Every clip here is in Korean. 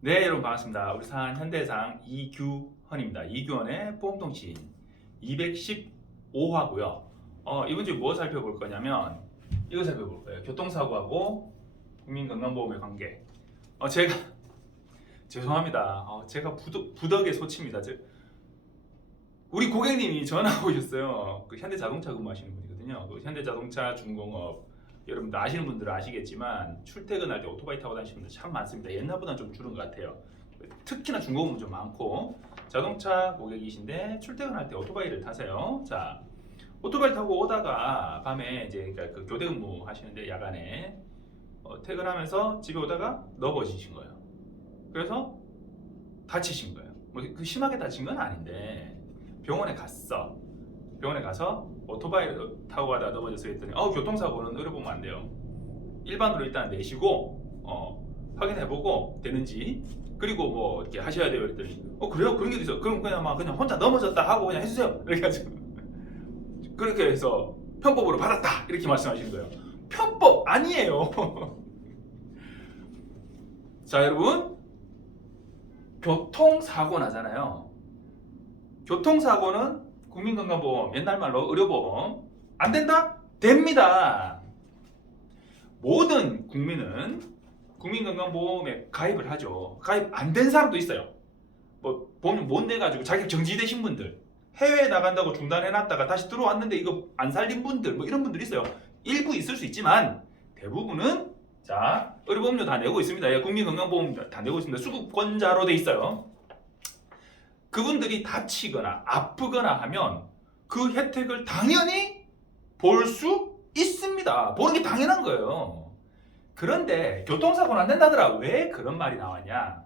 네, 여러분 반갑습니다. 울산 현대해상 이규헌입니다. 이규헌의 보험통신 215화고요. 이번 주에 뭐 살펴볼 거냐면 이거 살펴볼 거예요. 교통사고하고 국민건강보험의 관계. 제가 죄송합니다. 제가 부덕의 소치입니다. 우리 고객님이 전화 오셨어요. 그 현대자동차 근무하시는 분이거든요. 그 현대자동차 중공업 여러분들 아시는 분들은 아시겠지만 출퇴근할 때 오토바이 타고 다니시는 분들 참 많습니다. 옛날보다는 좀 줄은 것 같아요. 특히나 중공업은 좀 많고 자동차 고객이신데 출퇴근할 때 오토바이를 타세요. 자, 오토바이 타고 오다가 밤에 이제 그러니까 그 교대 근무 하시는데 야간에 퇴근하면서 집에 오다가 넘어지신 거예요. 그래서 다치신 거예요. 뭐 그 심하게 다친 건 아닌데 병원에 갔어. 병원에 가서 오토바이를 타고 가다가 넘어져서 했더니 교통사고는 의료보험 안 돼요. 일반으로 일단 내시고 확인해보고 되는지 그리고 뭐 이렇게 하셔야 돼요. 그랬더니 그래요? 그런 게 있어. 그럼 그냥 혼자 넘어졌다 하고 그냥 해주세요. 이렇게 가지고 그렇게 해서 편법으로 받았다 이렇게 말씀하시는 거예요. 편법 아니에요. 자, 여러분, 교통사고 나잖아요. 교통사고는 국민건강보험, 옛날 말로 의료보험 안 된다? 됩니다. 모든 국민은 국민건강보험에 가입을 하죠. 가입 안 된 사람도 있어요. 뭐 보험 못 내가지고 자격 정지되신 분들, 해외에 나간다고 중단해놨다가 다시 들어왔는데 이거 안 살린 분들, 뭐 이런 분들 있어요. 일부 있을 수 있지만 대부분은 자 의료보험료 다 내고 있습니다. 예, 국민건강보험 다 내고 있습니다. 수급권자로 돼 있어요. 그분들이 다치거나 아프거나 하면 그 혜택을 당연히 볼 수 있습니다. 보는 게 당연한 거예요. 그런데 교통사고는 안 된다더라. 왜 그런 말이 나왔냐?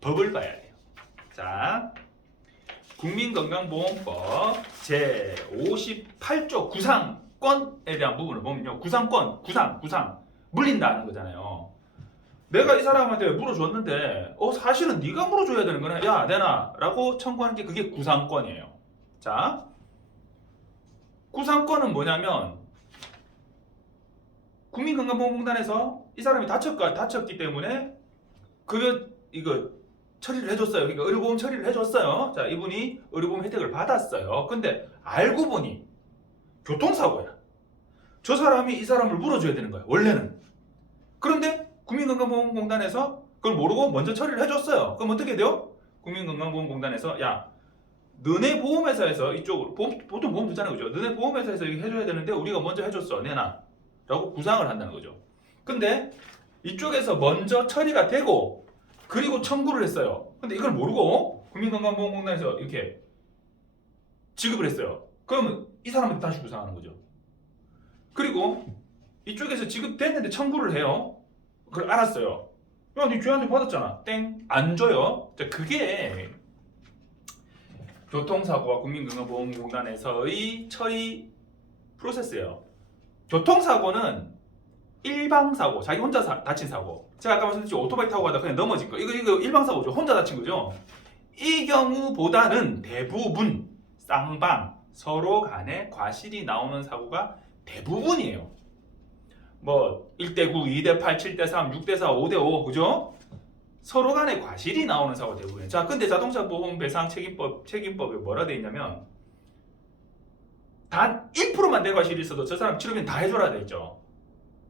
법을 봐야 돼요. 자, 국민건강보험법 제58조 구상권에 대한 부분을 보면요. 구상권, 구상 물린다는 거잖아요. 내가 이 사람한테 물어줬는데 사실은 네가 물어줘야 되는 거네. 야, 내놔 라고 청구하는 게 그게 구상권이에요. 자, 구상권은 뭐냐면 국민건강보험공단에서 이 사람이 다쳤기 때문에 이거 처리를 해줬어요. 그러니까 의료보험 처리를 해줬어요. 자, 이분이 의료보험 혜택을 받았어요. 근데 알고 보니 교통사고야. 저 사람이 이 사람을 물어줘야 되는 거야, 원래는. 그런데 국민건강보험공단에서 그걸 모르고 먼저 처리를 해줬어요. 그럼 어떻게 돼요? 국민건강보험공단에서 야, 너네 보험회사에서 이쪽으로 보통 보험 주잖아요, 그죠? 너네 보험회사에서 이거 해줘야 되는데 우리가 먼저 해줬어, 내놔 라고 구상을 한다는 거죠. 근데 이쪽에서 먼저 처리가 되고 그리고 청구를 했어요. 근데 이걸 모르고 국민건강보험공단에서 이렇게 지급을 했어요. 그러면 이 사람한테 다시 구상하는 거죠. 그리고 이쪽에서 지급됐는데 청구를 해요. 그걸 알았어요. 야, 니 쟤한테 받았잖아. 땡. 안 줘요. 자, 그게 교통사고와 국민건강보험공단에서의 처리 프로세스예요. 교통사고는 일방사고, 자기 혼자 다친 사고. 제가 아까 말씀드렸듯이 오토바이 타고 가다가 그냥 넘어진 거. 이거 일방사고죠. 혼자 다친 거죠. 이 경우보다는 대부분 쌍방, 서로 간에 과실이 나오는 사고가 대부분이에요. 뭐 1대9, 2대8, 7대3, 6대4, 5대5 그죠? 서로 간에 과실이 나오는 사고가 대부분이에요. 자, 근데 자동차 보험 배상 책임법에 뭐라 돼 있냐면 단 1%만 내 과실이 있어도 저 사람 치료비는 다 해줘야 돼 있죠.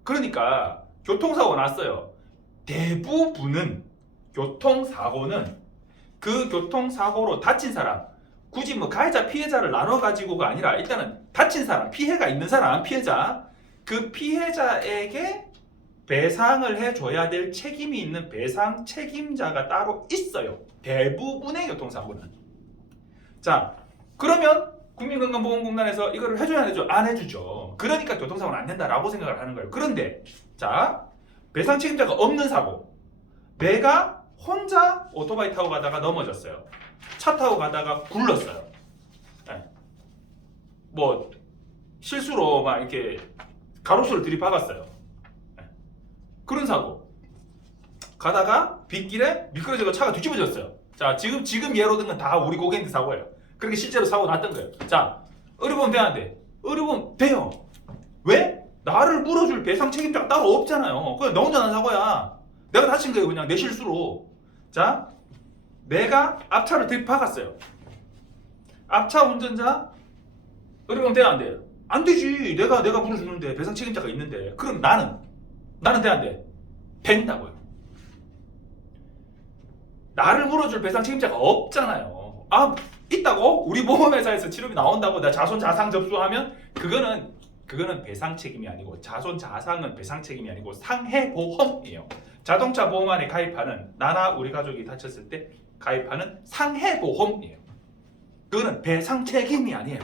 그러니까 교통사고 났어요. 대부분은 교통사고는 그 교통사고로 다친 사람, 굳이 뭐 가해자 피해자를 나눠 가지고가 아니라 일단은 다친 사람, 피해가 있는 사람, 피해자, 그 피해자에게 배상을 해줘야 될 책임이 있는 배상 책임자가 따로 있어요. 대부분의 교통사고는. 자, 그러면 국민건강보험공단에서 이거를 해줘야 되죠? 안 해주죠. 그러니까 교통사고는 안 된다라고 생각을 하는 거예요. 그런데 자, 배상 책임자가 없는 사고. 내가 혼자 오토바이 타고 가다가 넘어졌어요. 차 타고 가다가 굴렀어요. 네. 뭐 실수로 막 이렇게 가로수를 들이박았어요. 네. 그런 사고. 가다가 빗길에 미끄러져서 차가 뒤집어졌어요. 자, 지금 예로 든 건 다 우리 고객님 사고예요. 그렇게 실제로 사고 났던 거예요. 자, 의료보험 돼야 안 돼? 의료보험 돼요. 왜? 나를 물어줄 배상 책임자가 따로 없잖아요. 그냥 너 혼자 난 사고야. 내가 다친 거예요. 그냥 내 실수로. 자, 내가 앞차를 들이박았어요. 앞차 운전자 의료보험 돼야 안 돼요? 안 되지. 내가 물어주는데 배상 책임자가 있는데. 그럼 나는 돼 안 돼? 된다고요. 나를 물어줄 배상 책임자가 없잖아요. 아, 있다고? 우리 보험회사에서 치료비 나온다고 나 자손자상 접수하면 그거는 배상 책임이 아니고 자손자상은 배상 책임이 아니고 상해보험이에요. 자동차 보험안에 가입하는 나나 우리 가족이 다쳤을 때 가입하는 상해보험이에요. 그거는 배상 책임이 아니에요.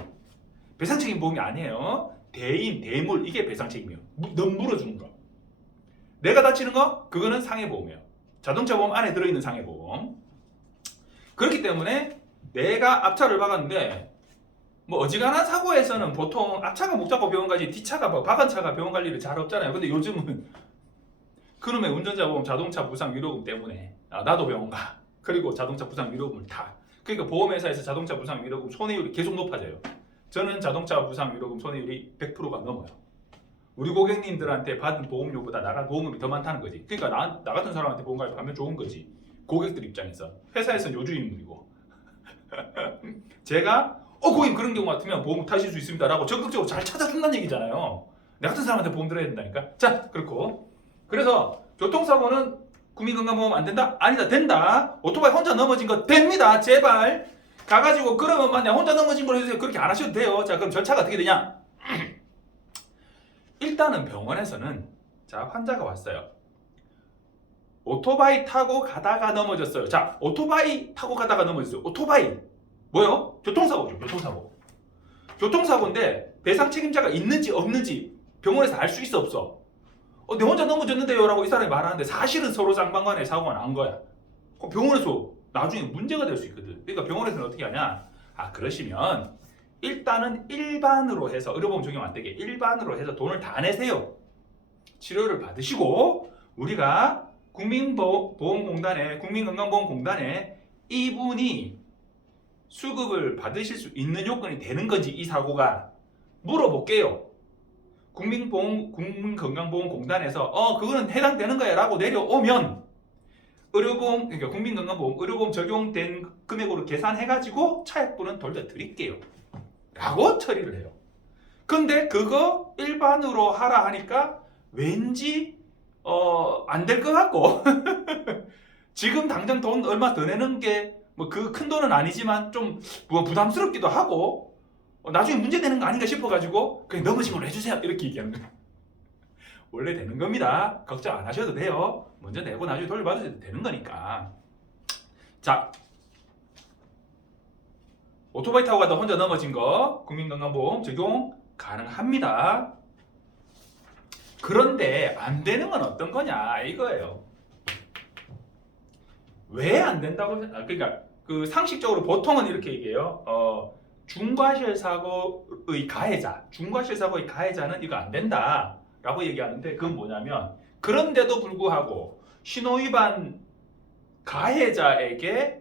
배상 책임 보험이 아니에요. 대인, 대물 이게 배상 책임이에요. 너 물어주는 거. 내가 다치는 거 그거는 상해보험이에요. 자동차 보험 안에 들어있는 상해보험. 그렇기 때문에 내가 앞차를 박았는데 뭐 어지간한 사고에서는 보통 앞차가 목 잡고 병원 가지 뒷차가 박은 차가 병원 갈 일이 잘 없잖아요. 근데 요즘은 그놈의 운전자 보험 자동차 부상 위로금 때문에 나도 병원 가. 그리고 자동차 부상 위로금을 타. 그러니까 보험회사에서 자동차 부상 위로금 손해율이 계속 높아져요. 저는 자동차 부상 위로금 손해율이 100%가 넘어요. 우리 고객님들한테 받은 보험료보다 나간 보험금이 더 많다는 거지. 그러니까 나 같은 사람한테 보험 가입하면 좋은 거지. 고객들 입장에서. 회사에서는 요주인물이고. 제가 고객님 그런 경우 같으면 보험 타실 수 있습니다 라고 적극적으로 잘 찾아준다는 얘기잖아요. 내 같은 사람한테 보험 들어야 된다니까. 자, 그렇고 그래서 교통사고는 국민건강보험 안 된다? 아니다. 된다. 오토바이 혼자 넘어진 거 됩니다. 제발 가가지고 그러면 내가 혼자 넘어진 걸 해주세요. 그렇게 안 하셔도 돼요. 자, 그럼 절차가 어떻게 되냐? 일단은 병원에서는 자, 환자가 왔어요. 오토바이 타고 가다가 넘어졌어요. 자, 오토바이 타고 가다가 넘어졌어요. 오토바이 뭐요? 교통사고죠. 교통사고인데 배상 책임자가 있는지 없는지 병원에서 알 수 있어 없어? 내 혼자 넘어졌는데요 라고 이 사람이 말하는데 사실은 서로 쌍방간에 사고가 난 거야. 그럼 병원에서 나중에 문제가 될 수 있거든. 그러니까 병원에서는 어떻게 하냐? 그러시면 일단은 일반으로 해서 의료보험 적용 안 되게 일반으로 해서 돈을 다 내세요. 치료를 받으시고 우리가 국민건강보험공단에 이분이 수급을 받으실 수 있는 요건이 되는 건지 이 사고가 물어볼게요. 국민건강보험공단에서 그거는 해당되는 거야 라고 내려오면 의료보험, 그러니까 국민건강보험 의료보험 적용된 금액으로 계산해가지고 차액분은 돌려드릴게요 라고 처리를 해요. 근데 그거 일반으로 하라 하니까 왠지 안 될 것 같고 지금 당장 돈 얼마 더 내는 게 뭐 그 큰 돈은 아니지만 좀 부담스럽기도 하고 나중에 문제 되는 거 아닌가 싶어가지고 그냥 넘어진 걸로 해주세요 이렇게 얘기하는 거예요. 원래 되는 겁니다. 걱정 안 하셔도 돼요. 먼저 내고 나중에 돌려받으셔도 되는 거니까. 자, 오토바이 타고 가다 혼자 넘어진 거 국민건강보험 적용 가능합니다. 그런데 안 되는 건 어떤 거냐 이거예요. 왜 안 된다고 그러니까 그 상식적으로 보통은 이렇게 얘기해요. 중과실 사고의 가해자는 이거 안 된다라고 얘기하는데 그건 뭐냐면 그런데도 불구하고 신호위반 가해자에게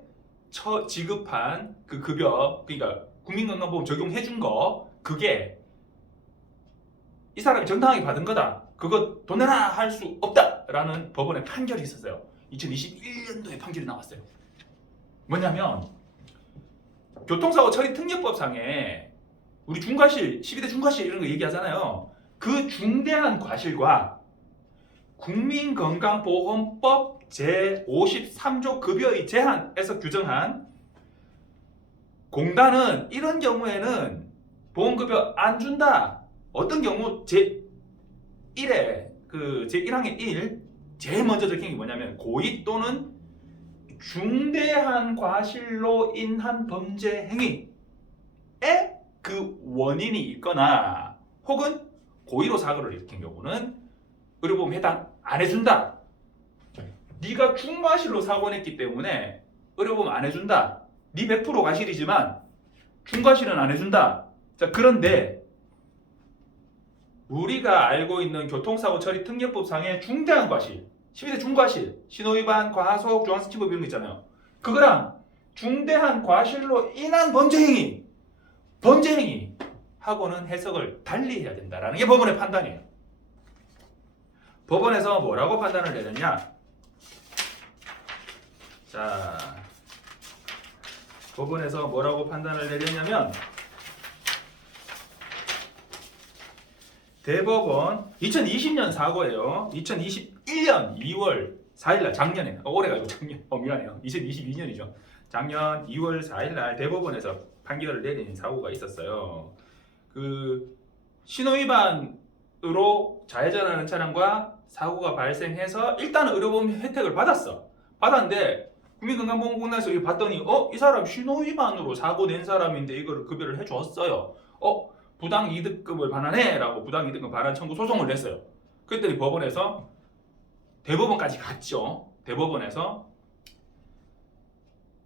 지급한 그 급여 그러니까 국민건강보험 적용해 준 거 그게 이 사람이 정당하게 받은 거다. 그거 돈 내라 할 수 없다라는 법원의 판결이 있었어요. 2021년도에 판결이 나왔어요. 뭐냐면 교통사고 처리 특례법상에 우리 중과실, 12대 중과실 이런 거 얘기하잖아요. 그 중대한 과실과 국민건강보험법 제53조 급여의 제한에서 규정한 공단은 이런 경우에는 보험급여 안 준다. 어떤 경우 제1회 제1항의 1 제일 먼저 적힌 게 뭐냐면 고의 또는 중대한 과실로 인한 범죄 행위에 그 원인이 있거나 혹은 고의로 사고를 일으킨 경우는 의료보험 해당 안 해준다. 네가 중과실로 사고 냈기 때문에 의료보험 안 해준다. 네 100% 과실이지만 중과실은 안 해준다. 자, 그런데 우리가 알고 있는 교통사고 처리 특례법상의 중대한 과실 12대 중과실, 신호위반, 과속, 중앙스치법 이런 거 있잖아요. 그거랑 중대한 과실로 인한 범죄행위 하고는 해석을 달리 해야 된다라는 게 법원의 판단이에요. 법원에서 뭐라고 판단을 내렸냐? 자, 법원에서 뭐라고 판단을 내렸냐면 대법원 2020년 사고예요. 2021년 2월 4일날 작년에 올해가 아니고 작년 미안해요. 2022년이죠. 작년 2월 4일날 대법원에서 판결을 내린 사고가 있었어요. 그 신호위반으로 좌회전하는 차량과 사고가 발생해서 일단은 의료보험 혜택을 받았는데 국민건강보험공단에서 이거 봤더니 이 사람 신호위반으로 사고 낸 사람인데 이거를 급여를 해줬어요. 부당이득금을 반환해 라고 부당이득금 반환 청구 소송을 냈어요. 그랬더니 법원에서 대법원까지 갔죠. 대법원에서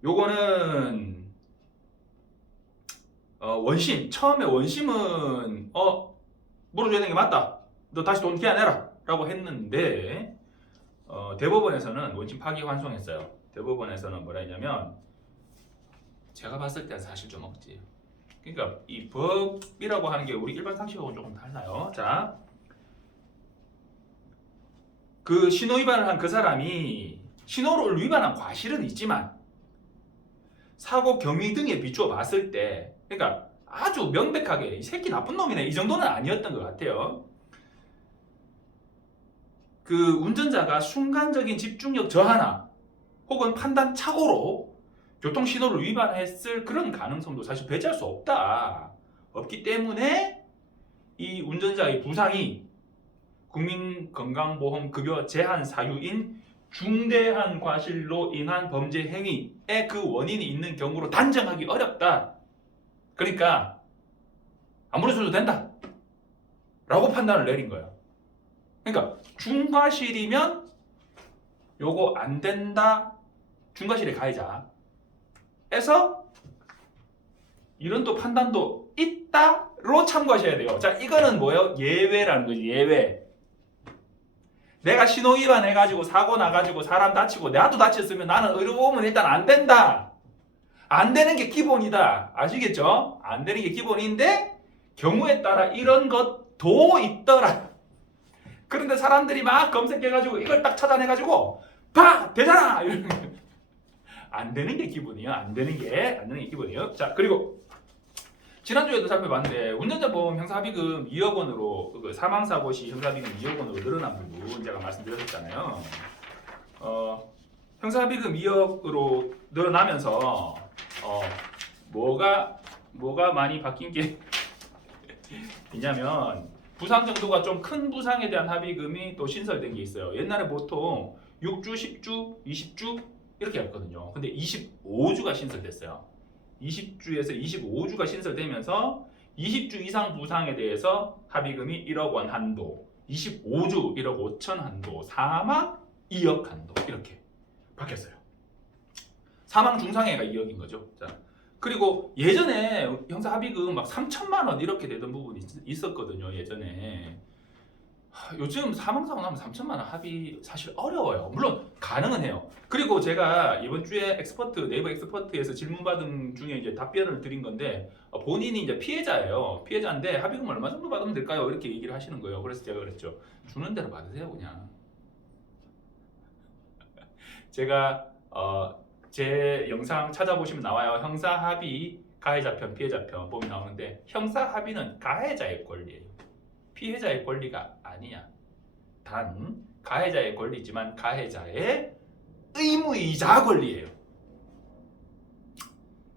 요거는 원심 처음에 원심은 물어줘야 되는 게 맞다. 너 다시 돈 기한내라 라고 했는데 대법원에서는 원심 파기 환송했어요. 대법원에서는 뭐라 했냐면 제가 봤을 때는 사실 좀 억지예요. 그러니까 이 법이라고 하는 게 우리 일반 상식하고는 조금 달라요. 자, 그 신호 위반을 한 그 사람이 신호를 위반한 과실은 있지만 사고 경위 등에 비추어 봤을 때 그러니까 아주 명백하게 이 새끼 나쁜 놈이네 이 정도는 아니었던 것 같아요. 그 운전자가 순간적인 집중력 저하나 혹은 판단 착오로 교통신호를 위반했을 그런 가능성도 사실 배제할 수 없기 때문에 이 운전자의 부상이 국민건강보험급여 제한 사유인 중대한 과실로 인한 범죄 행위의 그 원인이 있는 경우로 단정하기 어렵다. 그러니까 안 물어줘도 된다 라고 판단을 내린 거예요. 그러니까 중과실이면 요거 안 된다. 중과실의 가해자에서 이런 또 판단도 있다로 참고하셔야 돼요. 자, 이거는 뭐예요? 예외라는 거지. 예외. 내가 신호 위반해가지고 사고 나가지고 사람 다치고 나도 다쳤으면 나는 의료보험은 일단 안 된다. 안 되는 게 기본이다. 아시겠죠? 안 되는 게 기본인데 경우에 따라 이런 것도 있더라. 그런데 사람들이 막 검색해가지고 이걸 딱 찾아내가지고 되잖아! 이러는 거예요. 안 되는 게 기본이에요. 안 되는 게 기본이에요. 자, 그리고 지난주에도 살펴봤는데 운전자 보험 형사합의금 2억 원으로 그 사망사고 시 형사합의금 2억 원으로 늘어난 부분 제가 말씀드렸잖아요. 형사합의금 2억으로 늘어나면서 뭐가 많이 바뀐 게 있냐면 부상 정도가 좀 큰 부상에 대한 합의금이 또 신설된 게 있어요. 옛날에 보통 6주, 10주, 20주 이렇게 했거든요. 근데 25주가 신설됐어요. 20주에서 25주가 신설되면서 20주 이상 부상에 대해서 합의금이 1억 원 한도, 25주 1억 5천 한도, 사망 2억 한도 이렇게 바뀌었어요. 사망 중상해가 2억인 거죠. 자, 그리고 예전에 형사 합의금 막 3천만 원 이렇게 되던 부분이 있었거든요. 예전에. 요즘 사망사고 나면 3천만 원 합의 사실 어려워요. 물론 가능은 해요. 그리고 제가 이번 주에 네이버 엑스퍼트에서 질문 받은 중에 이제 답변을 드린 건데 본인이 이제 피해자예요. 피해자인데 합의금 얼마 정도 받으면 될까요? 이렇게 얘기를 하시는 거예요. 그래서 제가 그랬죠. 주는 대로 받으세요, 그냥. 제가 제 영상 찾아보시면 나와요. 형사 합의, 가해자 편, 피해자 편 보면 나오는데 형사 합의는 가해자의 권리예요. 피해자의 권리가 아니야. 단 가해자의 권리지만 가해자의 의무이자 권리예요.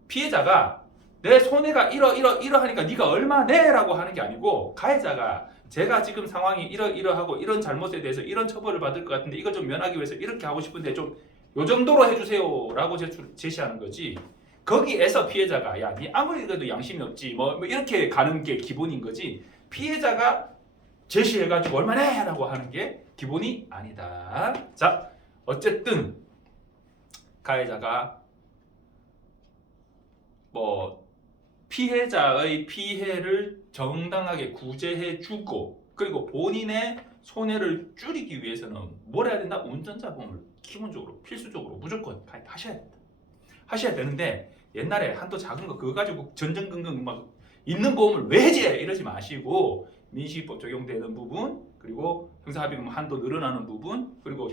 피해자가 내 손해가 이러하니까 네가 얼마 내라고 하는 게 아니고 가해자가 제가 지금 상황이 이러하고 이런 잘못에 대해서 이런 처벌을 받을 것 같은데 이거 좀 면하기 위해서 이렇게 하고 싶은데 좀 요 정도로 해주세요 라고 제시하는 거지. 거기에서 피해자가 야, 니 아무리 그래도 양심이 없지 뭐 이렇게 가는 게 기본인 거지. 피해자가 제시해가지고 얼마네 라고 하는 게 기본이 아니다. 자, 어쨌든 가해자가 피해자의 피해를 정당하게 구제해주고 그리고 본인의 손해를 줄이기 위해서는 뭘 해야 된다? 운전자 보험을 기본적으로 필수적으로 무조건 가입하셔야 된다. 하셔야 되는데 옛날에 한도 작은 거 그거 가지고 전전긍긍 막 있는 보험을 왜 해지해 이러지 마시고 민식이법 적용되는 부분 그리고 형사합의금 한도 늘어나는 부분 그리고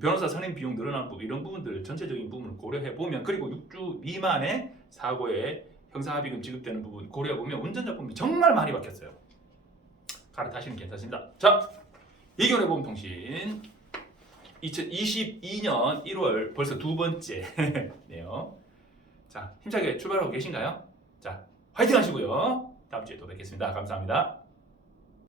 변호사 선임 비용 늘어나는 부분 이런 부분들 전체적인 부분을 고려해 보면 그리고 6주 미만의 사고에 형사합의금 지급되는 부분 고려해 보면 운전자법이 정말 많이 바뀌었어요. 갈아타시는 괜찮습니다. 자, 이견의 보험통신 2022년 1월 벌써 두 번째네요. 자, 힘차게 출발하고 계신가요? 자, 화이팅 하시고요. 다음 주에 또 뵙겠습니다. 감사합니다.